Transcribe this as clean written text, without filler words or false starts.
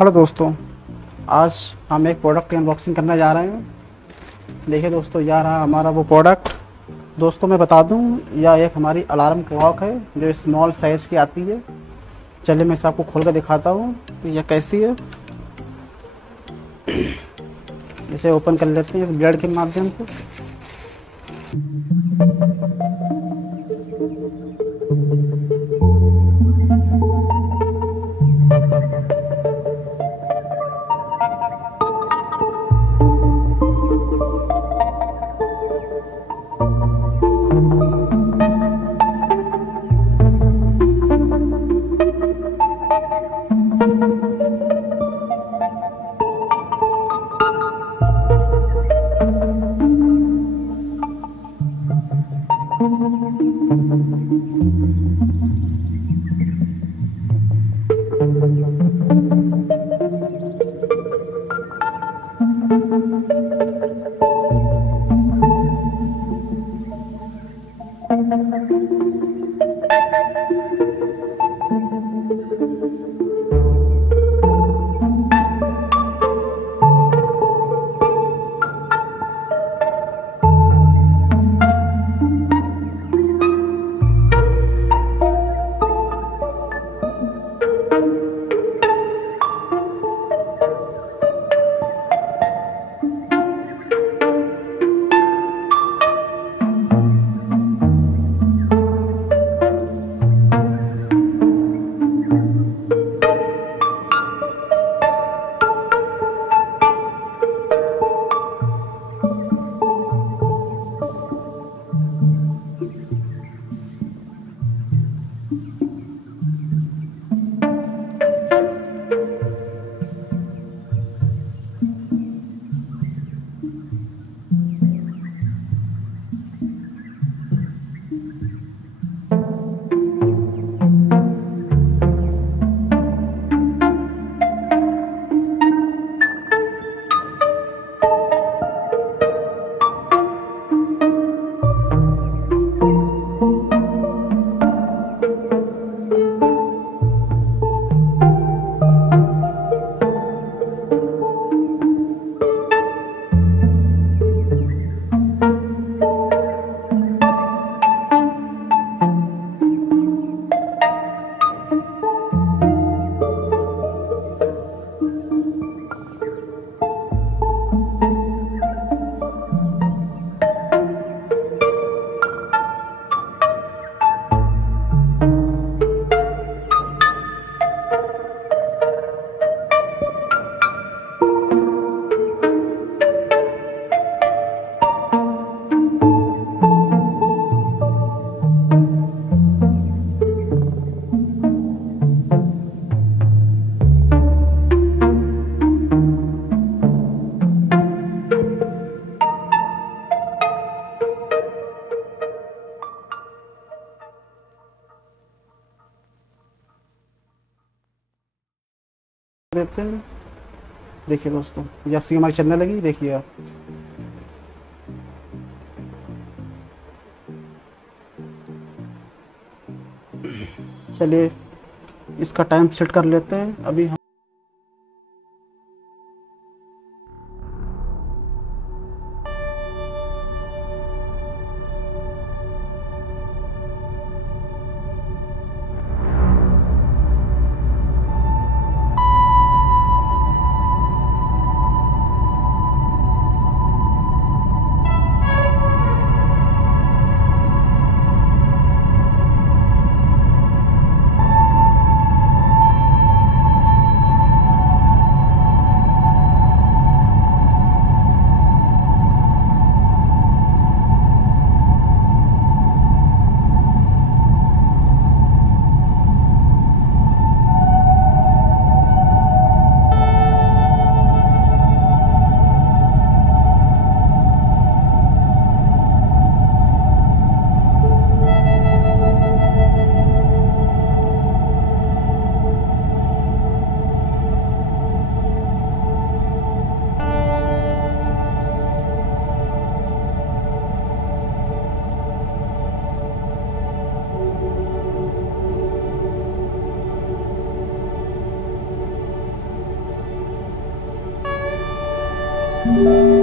Hello दोस्तों, आज हम एक प्रोडक्ट की अनबॉक्सिंग करने जा रहे हैं। देखिए दोस्तों, यह रहा हमारा वो प्रोडक्ट। दोस्तों मैं बता दूं, यह एक हमारी अलार्म क्लॉक है जो स्मॉल साइज़ की आती है। चलिए मैं इसे आपको खोल कर दिखाता हूँ कि यह कैसी है। इसे ओपन कर लेते हैं इस ब्लेड के माध्यम से। देते हैं। देखिए दोस्तों, यह सी हमारी चलने लगी। देखिए आप, चलिए इसका टाइम सेट कर लेते हैं। अभी हम है।